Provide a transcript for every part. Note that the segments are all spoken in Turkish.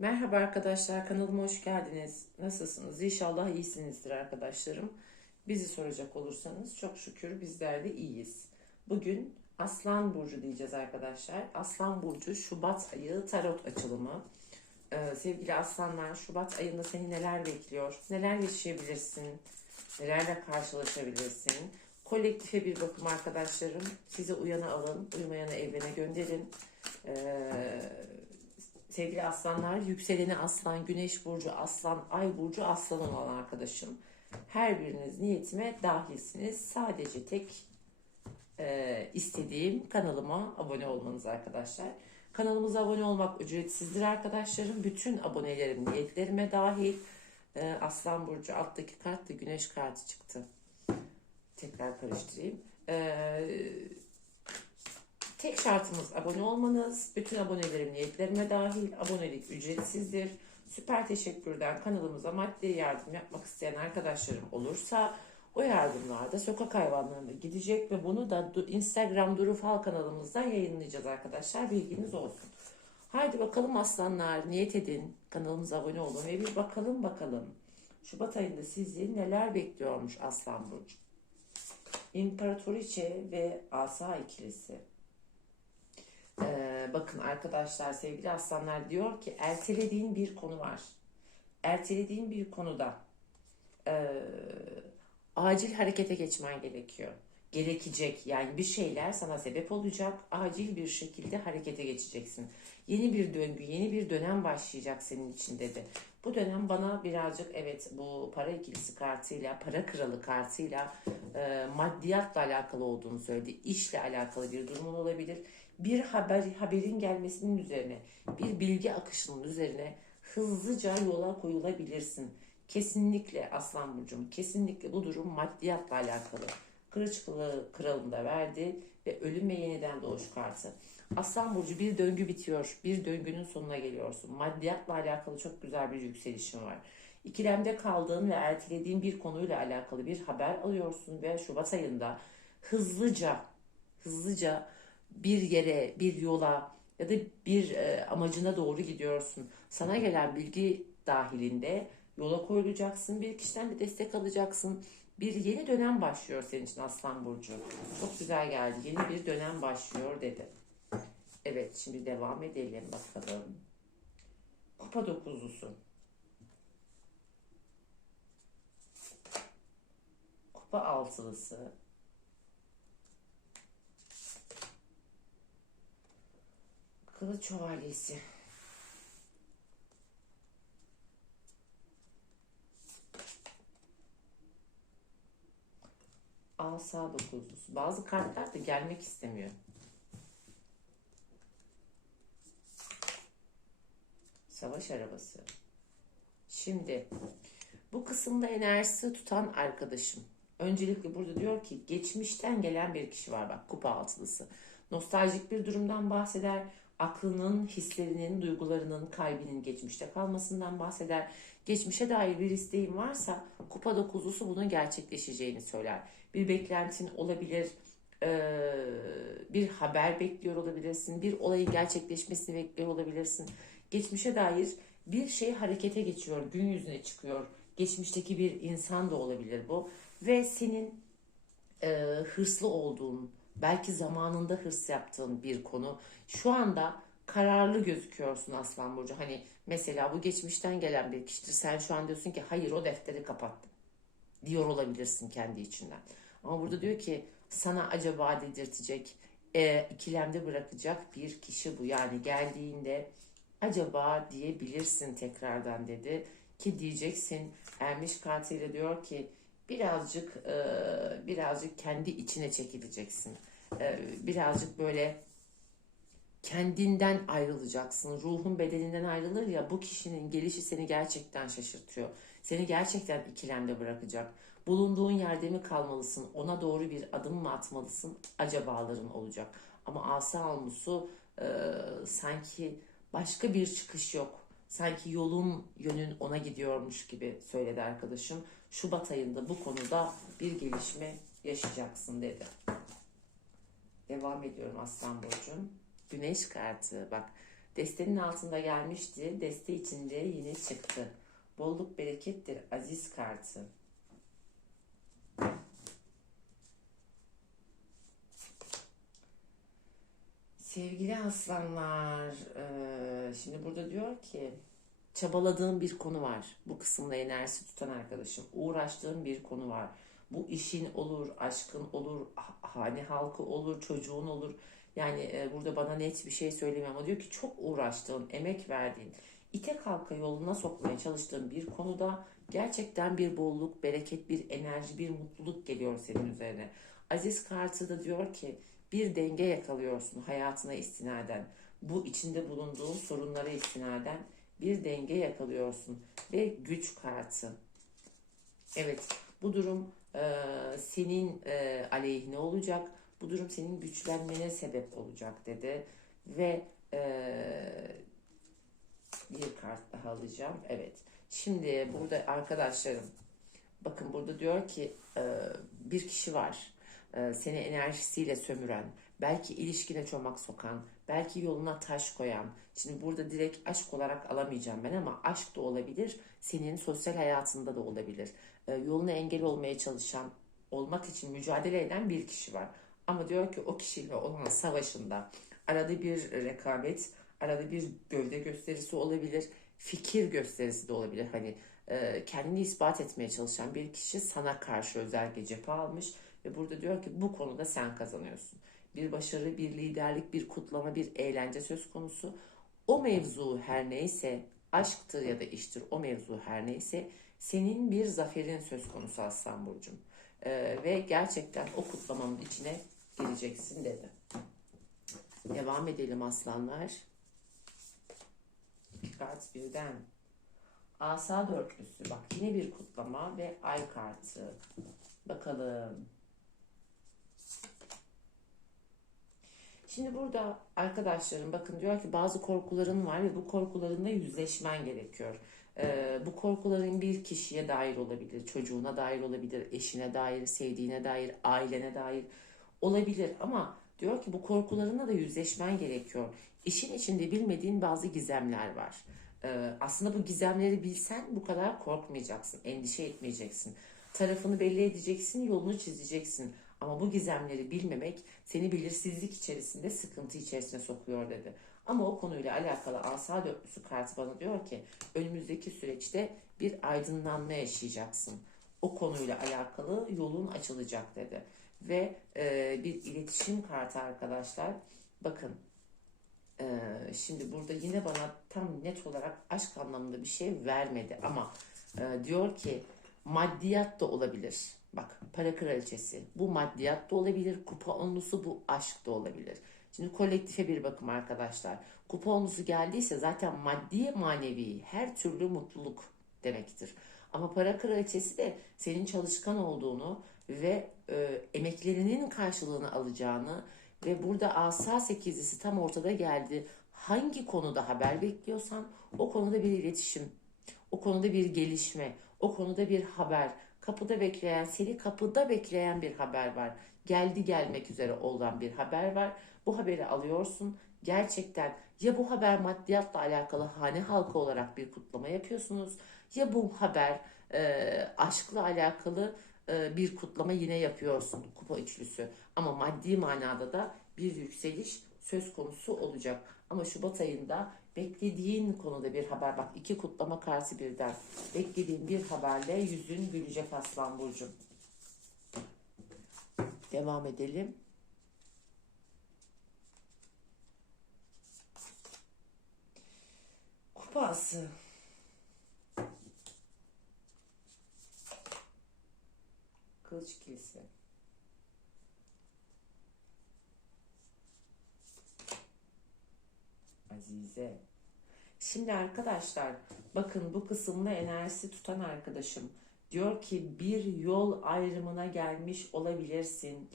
Merhaba arkadaşlar, kanalıma hoş geldiniz. Nasılsınız? İnşallah iyisinizdir arkadaşlarım. Bizi soracak olursanız çok şükür bizler de iyiyiz. Bugün Aslan Burcu diyeceğiz arkadaşlar. Aslan Burcu Şubat ayı tarot açılımı. Ee, sevgili aslanlar, Şubat ayında seni neler bekliyor? Neler yaşayabilirsin? Nelerle karşılaşabilirsin? Kolektife bir bakım arkadaşlarım. Sizi uyana alın, uymayana evrene gönderin. Ee, sevgili aslanlar, yükseleni aslan, güneş burcu aslan, ay burcu aslan olan arkadaşım. Her biriniz niyetime dahilsiniz. Sadece tek e, istediğim kanalıma abone olmanız arkadaşlar. Kanalımıza abone olmak ücretsizdir arkadaşlarım. Bütün abonelerim niyetlerime dahil. E, aslan burcu alttaki kart da güneş kartı çıktı. Tekrar karıştırayım. Eee Tek şartımız abone olmanız. Bütün abonelerim niyetlerime dahil. Abonelik ücretsizdir. Süper teşekkürden kanalımıza maddi yardım yapmak isteyen arkadaşlarım olursa o yardımlar da sokak hayvanlarına gidecek ve bunu da Instagram Duru Fal kanalımızdan yayınlayacağız arkadaşlar. Bilginiz olsun. Haydi bakalım aslanlar niyet edin. Kanalımıza abone olun ve bir bakalım bakalım. Şubat ayında sizi neler bekliyormuş Aslan Burcu. İmparatoriçe ve Asa ikilisi. Bakın arkadaşlar sevgili aslanlar diyor ki ertelediğin bir konu var. Ertelediğin bir konuda e, acil harekete geçmen gerekiyor. Gerekecek yani bir şeyler sana sebep olacak. Acil bir şekilde harekete geçeceksin. Yeni bir döngü, yeni bir dönem başlayacak senin için dedi. Bu dönem bana birazcık evet bu para ikilisi kartıyla, para kralı kartıyla e, maddiyatla alakalı olduğunu söyledi. İşle alakalı bir durumun olabilir bir haber haberin gelmesinin üzerine, bir bilgi akışının üzerine hızlıca yola koyulabilirsin. Kesinlikle Aslan Burcu'm, kesinlikle bu durum maddiyatla alakalı. Kılıç kralında verdi ve ölüm ve yeniden doğuş kartı. Aslan Burcu bir döngü bitiyor. Bir döngünün sonuna geliyorsun. Maddiyatla alakalı çok güzel bir yükselişin var. İkilemde kaldığın ve ertelediğin bir konuyla alakalı bir haber alıyorsun ve Şubat ayında hızlıca hızlıca bir yere, bir yola ya da bir e, amacına doğru gidiyorsun. Sana gelen bilgi dahilinde yola koyulacaksın. Bir kişiden de destek alacaksın. Bir yeni dönem başlıyor senin için Aslan Burcu. Çok güzel geldi. Yeni bir dönem başlıyor dedi. Evet şimdi devam edelim bakalım. Kupa dokuzlusu. Kupa altılısı. Kılıç şövalyesi. Asa dokuzlusu. Bazı kartlar da gelmek istemiyor. Savaş arabası. Şimdi bu kısımda enerjisi tutan arkadaşım. Öncelikle burada diyor ki geçmişten gelen bir kişi var bak kupa altılısı. Nostaljik bir durumdan bahseder aklının, hislerinin, duygularının, kalbinin geçmişte kalmasından bahseder. Geçmişe dair bir isteğin varsa kupa dokuzlusu bunun gerçekleşeceğini söyler. Bir beklentin olabilir, bir haber bekliyor olabilirsin, bir olayın gerçekleşmesini bekliyor olabilirsin. Geçmişe dair bir şey harekete geçiyor, gün yüzüne çıkıyor. Geçmişteki bir insan da olabilir bu. Ve senin e, hırslı olduğun, belki zamanında hırs yaptığın bir konu. Şu anda kararlı gözüküyorsun Aslan Burcu. Hani mesela bu geçmişten gelen bir kişidir. Sen şu an diyorsun ki hayır o defteri kapattım. Diyor olabilirsin kendi içinden. Ama burada diyor ki sana acaba dedirtecek, e, ikilemde bırakacak bir kişi bu. Yani geldiğinde acaba diyebilirsin tekrardan dedi. Ki diyeceksin Ermiş kartıyla diyor ki birazcık e, birazcık kendi içine çekileceksin. E, birazcık böyle kendinden ayrılacaksın. Ruhun bedeninden ayrılır ya bu kişinin gelişi seni gerçekten şaşırtıyor. Seni gerçekten ikilemde bırakacak. Bulunduğun yerde mi kalmalısın? Ona doğru bir adım mı atmalısın? Acabaların olacak. Ama asa olmusu e, sanki başka bir çıkış yok. Sanki yolun yönün ona gidiyormuş gibi söyledi arkadaşım. Şubat ayında bu konuda bir gelişme yaşayacaksın dedi. Devam ediyorum Aslan Burcu'm. Güneş kartı bak Destenin altında gelmişti. Deste içinde yine çıktı. Bolluk berekettir aziz kartı. Sevgili aslanlar, eee, şimdi burada diyor ki çabaladığım bir konu var. Bu kısımda enerjisi tutan arkadaşım. Uğraştığım bir konu var. Bu işin olur, aşkın olur, ha- hane halkı olur, çocuğun olur. Yani e, burada bana net bir şey söylemiyor ama diyor ki çok uğraştığın, emek verdiğin, ite kalka yoluna sokmaya çalıştığın bir konuda gerçekten bir bolluk, bereket, bir enerji, bir mutluluk geliyor senin üzerine. Aziz kartı da diyor ki bir denge yakalıyorsun hayatına istinaden. Bu içinde bulunduğun sorunlara istinaden bir denge yakalıyorsun ve güç kartı. Evet, bu durum e, senin e, aleyhine olacak. Bu durum senin güçlenmene sebep olacak dedi. Ve e, bir kart daha alacağım. Evet. Şimdi burada arkadaşlarım, bakın burada diyor ki e, bir kişi var. E, seni enerjisiyle sömüren, belki ilişkine çomak sokan, belki yoluna taş koyan. Şimdi burada direkt aşk olarak alamayacağım ben ama aşk da olabilir, senin sosyal hayatında da olabilir. E, yoluna engel olmaya çalışan, olmak için mücadele eden bir kişi var. Ama diyor ki o kişiyle olan savaşında arada bir rekabet, arada bir gövde gösterisi olabilir, fikir gösterisi de olabilir. Hani e, kendini ispat etmeye çalışan bir kişi sana karşı özellikle cephe almış ve burada diyor ki bu konuda sen kazanıyorsun. Bir başarı, bir liderlik, bir kutlama, bir eğlence söz konusu. O mevzu her neyse, aşktır ya da iştir o mevzu her neyse senin bir zaferin söz konusu Aslan Burcu'm. Ee, ve gerçekten o kutlamanın içine gireceksin dedi. Devam edelim aslanlar. İki kart birden. Asa dörtlüsü. Bak yine bir kutlama ve ay kartı. Bakalım. Şimdi burada arkadaşlarım bakın diyor ki bazı korkuların var ve bu korkularınla yüzleşmen gerekiyor. Ee, bu korkuların bir kişiye dair olabilir, çocuğuna dair olabilir, eşine dair, sevdiğine dair, ailene dair olabilir ama diyor ki bu korkularınla da yüzleşmen gerekiyor. İşin içinde bilmediğin bazı gizemler var. Ee, aslında bu gizemleri bilsen bu kadar korkmayacaksın, endişe etmeyeceksin. Tarafını belli edeceksin, yolunu çizeceksin. Ama bu gizemleri bilmemek seni belirsizlik içerisinde, sıkıntı içerisine sokuyor dedi. Ama o konuyla alakalı asa dörtlüsü kartı bana diyor ki önümüzdeki süreçte bir aydınlanma yaşayacaksın. O konuyla alakalı yolun açılacak dedi. Ve e, bir iletişim kartı arkadaşlar. Bakın e, şimdi burada yine bana tam net olarak aşk anlamında bir şey vermedi. Ama e, diyor ki maddiyat da olabilir. Bak para kraliçesi bu maddiyat da olabilir. Kupa onlusu bu aşk da olabilir. Şimdi kolektife bir bakım arkadaşlar. Kupa onlusu geldiyse zaten maddi manevi her türlü mutluluk demektir. Ama para kraliçesi de senin çalışkan olduğunu ve e, emeklerinin karşılığını alacağını ve burada asa sekizlisi tam ortada geldi. Hangi konuda haber bekliyorsan o konuda bir iletişim, o konuda bir gelişme, o konuda bir haber, kapıda bekleyen, seni kapıda bekleyen bir haber var. Geldi gelmek üzere olan bir haber var. Bu haberi alıyorsun. Gerçekten ya bu haber maddiyatla alakalı hane halkı olarak bir kutlama yapıyorsunuz ya bu haber e, aşkla alakalı e, bir kutlama yine yapıyorsun kupa üçlüsü. Ama maddi manada da bir yükseliş söz konusu olacak. Ama Şubat ayında beklediğin konuda bir haber bak iki kutlama kartı birden beklediğin bir haberle yüzün gülecek Aslan Burcu. Devam edelim. Kupası. Kılıç kilisi. Azize. Şimdi arkadaşlar bakın bu kısımda enerjisi tutan arkadaşım diyor ki bir yol ayrımına gelmiş olabilirsin.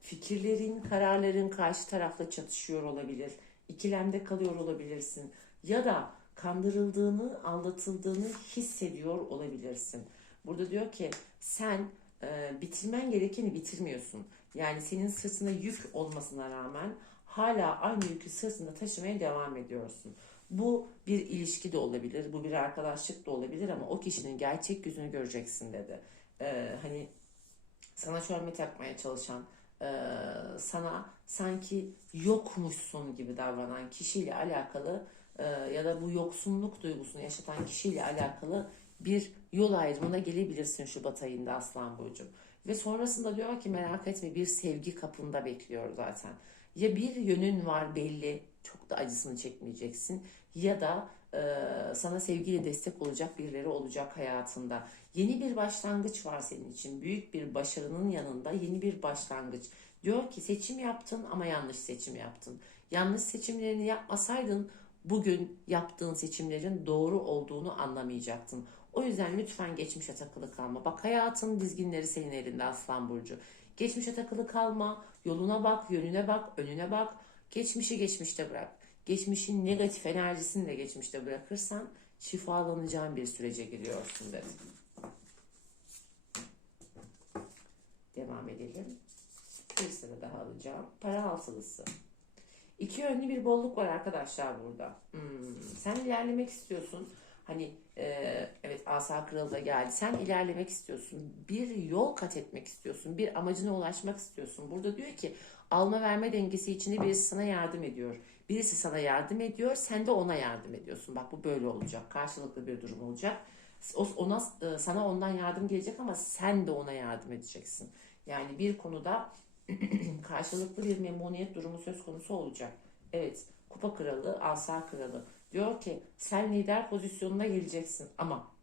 Fikirlerin, kararların karşı tarafla çatışıyor olabilir. İkilemde kalıyor olabilirsin. Ya da kandırıldığını, aldatıldığını hissediyor olabilirsin. Burada diyor ki sen e, bitirmen gerekeni bitirmiyorsun. Yani senin sırtına yük olmasına rağmen hala aynı yükü sırtında taşımaya devam ediyorsun. Bu bir ilişki de olabilir, bu bir arkadaşlık da olabilir ama o kişinin gerçek yüzünü göreceksin dedi. Ee, hani sana çölme takmaya çalışan, e, sana sanki yokmuşsun gibi davranan kişiyle alakalı e, ya da bu yoksunluk duygusunu yaşatan kişiyle alakalı bir yol ayrımına gelebilirsin Şubat ayında Aslan Burcu. Ve sonrasında diyor ki merak etme bir sevgi kapında bekliyor zaten. Ya bir yönün var belli, çok da acısını çekmeyeceksin ya da e, sana sevgiyle destek olacak birileri olacak hayatında. Yeni bir başlangıç var senin için. Büyük bir başarının yanında yeni bir başlangıç. Diyor ki seçim yaptın ama yanlış seçim yaptın. Yanlış seçimlerini yapmasaydın bugün yaptığın seçimlerin doğru olduğunu anlamayacaktın. O yüzden lütfen geçmişe takılı kalma. Bak hayatın dizginleri senin elinde Aslan Burcu. Geçmişe takılı kalma. Yoluna bak, yönüne bak, önüne bak. Geçmişi geçmişte bırak. Geçmişin negatif enerjisini de geçmişte bırakırsan şifalanacağın bir sürece giriyorsun dedim. Devam edelim. Bir sıra daha alacağım. Para altılısı. İki yönlü bir bolluk var arkadaşlar burada. Hmm, sen ilerlemek istiyorsun. Hani e, asa kralı da geldi. Sen ilerlemek istiyorsun. Bir yol kat etmek istiyorsun. Bir amacına ulaşmak istiyorsun. Burada diyor ki alma verme dengesi içinde birisi sana yardım ediyor. Birisi sana yardım ediyor. Sen de ona yardım ediyorsun. Bak bu böyle olacak. Karşılıklı bir durum olacak. Ona e, sana ondan yardım gelecek ama sen de ona yardım edeceksin. Yani bir konuda karşılıklı bir memnuniyet durumu söz konusu olacak. Evet, kupa kralı, asa kralı diyor ki sen lider pozisyonuna geleceksin ama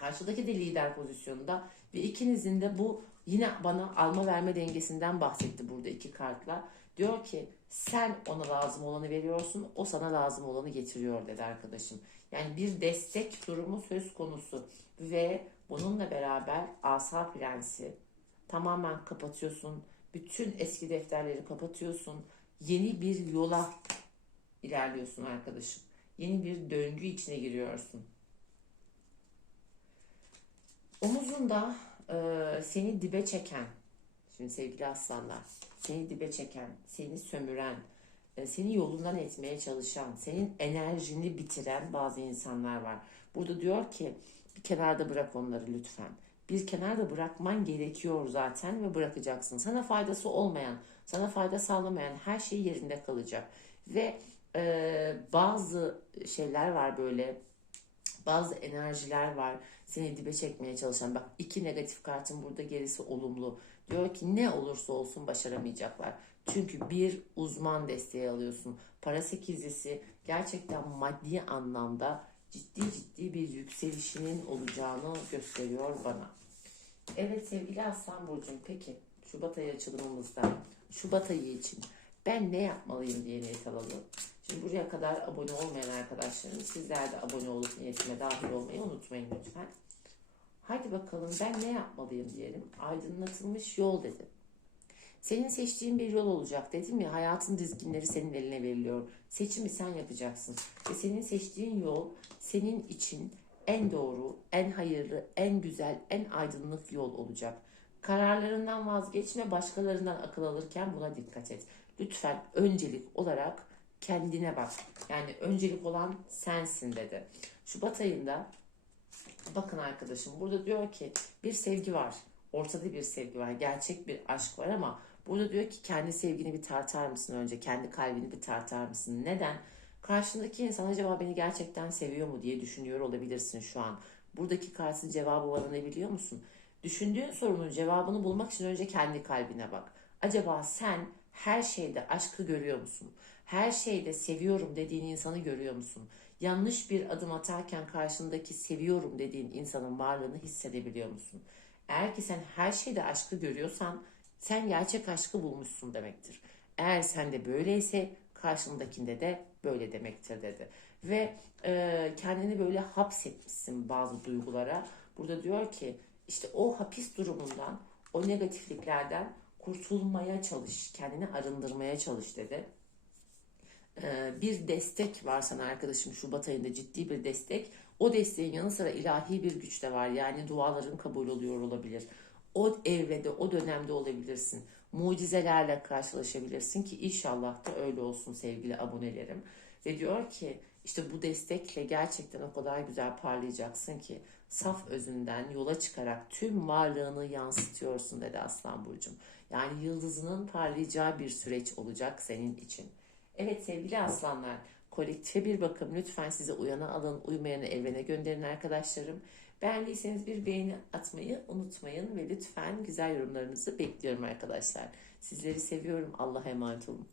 karşıdaki de lider pozisyonunda ve ikinizin de bu yine bana alma verme dengesinden bahsetti burada iki kartla. Diyor ki sen ona lazım olanı veriyorsun, o sana lazım olanı getiriyor dedi arkadaşım. Yani bir destek durumu söz konusu ve bununla beraber asa prensi tamamen kapatıyorsun. Bütün eski defterleri kapatıyorsun. Yeni bir yola ilerliyorsun arkadaşım. Yeni bir döngü içine giriyorsun. Omuzunda e, seni dibe çeken, şimdi sevgili aslanlar, seni dibe çeken, seni sömüren, e, seni yolundan etmeye çalışan, senin enerjini bitiren bazı insanlar var. Burada diyor ki bir kenarda bırak onları lütfen. Bir kenarda bırakman gerekiyor zaten ve bırakacaksın. Sana faydası olmayan, sana fayda sağlamayan her şey yerinde kalacak. Ve e, bazı şeyler var böyle bazı enerjiler var seni dibe çekmeye çalışan. Bak iki negatif kartın burada gerisi olumlu. Diyor ki ne olursa olsun başaramayacaklar. Çünkü bir uzman desteği alıyorsun. Para sekizlisi gerçekten maddi anlamda ciddi ciddi bir yükselişinin olacağını gösteriyor bana. Evet sevgili Aslan Burcu'm peki Şubat ayı açılımımızda Şubat ayı için ben ne yapmalıyım diye niyet alalım. Şimdi buraya kadar abone olmayan arkadaşlarım sizler de abone olup niyetime dahil olmayı unutmayın lütfen. Hadi bakalım ben ne yapmalıyım diyelim. Aydınlatılmış yol dedim. Senin seçtiğin bir yol olacak dedim ya hayatın dizginleri senin eline veriliyor. Seçimi sen yapacaksın. Ve senin seçtiğin yol senin için en doğru, en hayırlı, en güzel, en aydınlık yol olacak. Kararlarından vazgeçme, başkalarından akıl alırken buna dikkat et. Lütfen öncelik olarak kendine bak. Yani öncelik olan sensin dedi. Şubat ayında bakın arkadaşım burada diyor ki bir sevgi var. Ortada bir sevgi var. Gerçek bir aşk var ama burada diyor ki kendi sevgini bir tartar mısın önce? Kendi kalbini bir tartar mısın? Neden? Karşındaki insan acaba beni gerçekten seviyor mu diye düşünüyor olabilirsin şu an. Buradaki karşısız cevabı bana ne biliyor musun? Düşündüğün sorunun cevabını bulmak için önce kendi kalbine bak. Acaba sen her şeyde aşkı görüyor musun? Her şeyde seviyorum dediğin insanı görüyor musun? Yanlış bir adım atarken karşındaki seviyorum dediğin insanın varlığını hissedebiliyor musun? Eğer ki sen her şeyde aşkı görüyorsan sen gerçek aşkı bulmuşsun demektir. Eğer sen de böyleyse karşındakinde de böyle demektir dedi. Ve e, kendini böyle hapsetmişsin bazı duygulara. Burada diyor ki işte o hapis durumundan, o negatifliklerden kurtulmaya çalış, kendini arındırmaya çalış dedi. Ee, bir destek var sana arkadaşım Şubat ayında ciddi bir destek. O desteğin yanı sıra ilahi bir güç de var. Yani duaların kabul oluyor olabilir. o evrede, o dönemde olabilirsin. Mucizelerle karşılaşabilirsin ki inşallah da öyle olsun sevgili abonelerim. Ve diyor ki işte bu destekle gerçekten o kadar güzel parlayacaksın ki saf özünden yola çıkarak tüm varlığını yansıtıyorsun dedi Aslan Burcu'm. Yani yıldızının parlayacağı bir süreç olacak senin için. Evet sevgili aslanlar, kolektife bir bakım lütfen size uyana alın, uymayanı evrene gönderin arkadaşlarım. Beğendiyseniz bir beğeni atmayı unutmayın ve lütfen güzel yorumlarınızı bekliyorum arkadaşlar. Sizleri seviyorum. Allah'a emanet olun.